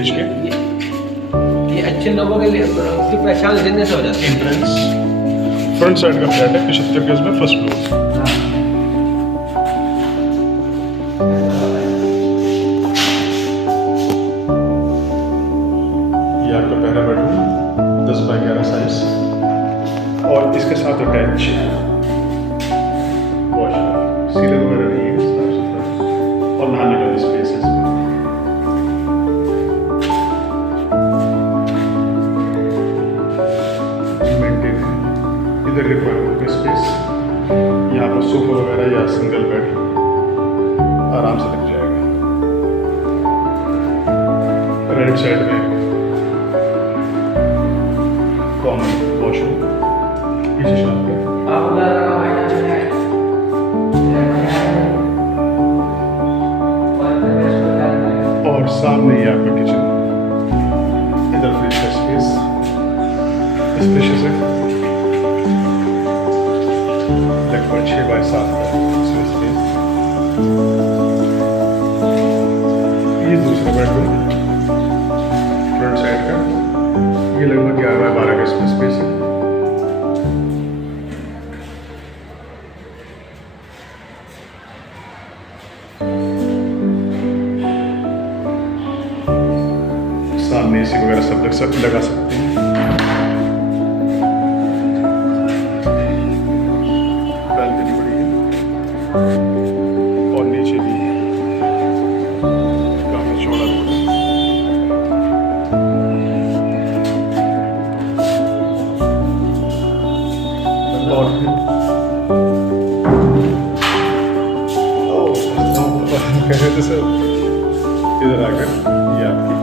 BHK। ये अच्छे लोगों के लिए उसकी पहचान देने से हो जाती है। एंट्रेंस फ्रंट साइड का फ्लैट है, 75 गज में, फर्स्ट फ्लोर। ये आपका पहला बेडरूम 10 बाई 11 साइज, और इसके साथ अटैच वॉशरूम, सीलन वगैरह नहीं है, साफ सुथरा, और नहाने का स्पेस है इसमें। मेंटेन है। इधर रिक्वायरमेंट का स्पेस, यहाँ पर सोफा वगैरह या सिंगल बेड आराम से लग जाएगा। राइट साइड में कॉमन वॉशरूम, पीछे शॉप है, और सामने ही आपका किचन। इधर फ्रिज का स्पेस स्पेशियस है, लगभग 6 बाई 7 का इसमें स्पेस। ये दूसरा बेडरूम फ्रंट साइड का, ये लगभग 11 बाई 12 का इसमें स्पेस है। सामने एसी वगैरह सब लगा सकते हैं। बालकनी बड़ी है, और नीचे भी काफी चौड़ा रोड है। और कह रहे थे सर, इधर आकर ये आपकी